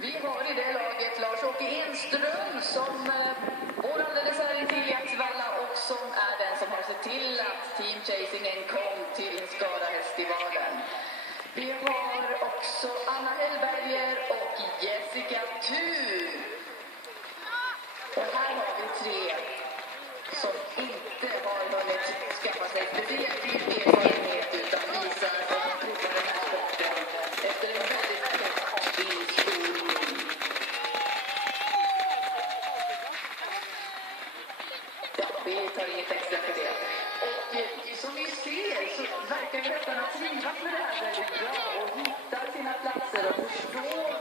Vi har i det laget Lars-Åke Enström som bor alldeles här intill Axevalla och som är den som har sett till att Team Chasingen kom till Skara-festivalen. Vi har också Anna Hellberger och Jessica Thun. Och här har vi tre som inte har hunnit skaffa sig speciellt mycket erfarenhet utan visar att de provar den här sporten efter en väldigt kort inskolning. Ja, vi tar inget extra för det. Och som ni ser så verkar hästarna trivas med det här väldigt bra och hittar sina platser och förstår